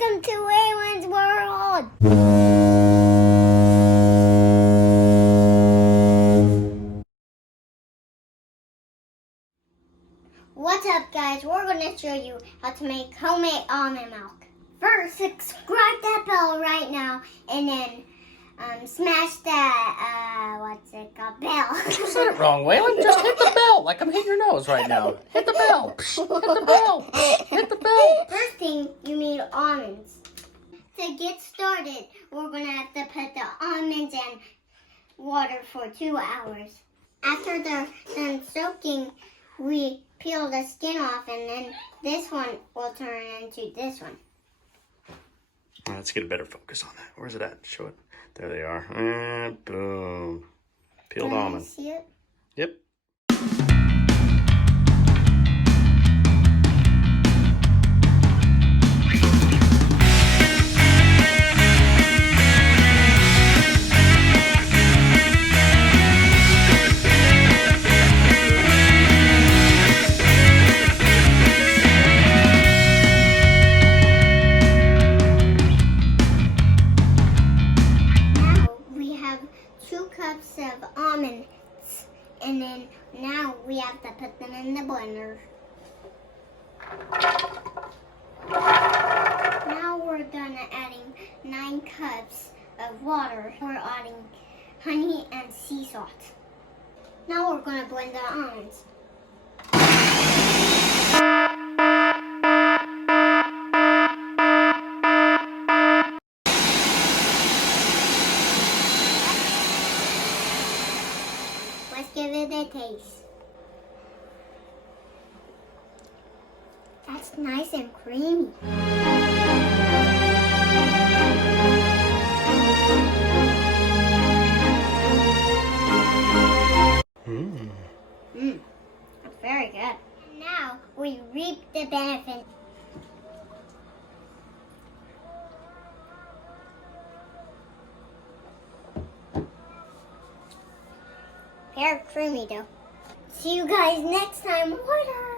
Welcome to Waylon's World! What's up, guys? We're going to show you how to make homemade almond milk. First, subscribe that bell right now, and then smash that, bell. You said it wrong, Waylon. Just hit the bell like I'm hitting your nose right now. Hit the bell. Hit the bell. Hit the bell. First thing, you need almonds. To get started, we're going to have to put the almonds in water for 2 hours. After they're done soaking, we peel the skin off, and then this one will turn into this one. Let's get a better focus on that. Where's it at? Show it. There they are. And boom. Peeled almond. See it? Yep. Of almonds, and then now we have to put them in the blender. Now we're done adding 9 cups of water. We're adding honey and sea salt. Now we're going to blend the almonds. Let's give it a taste. That's nice and creamy. That's very good. And now we reap the benefit. Very creamy though. See you guys next time. Water!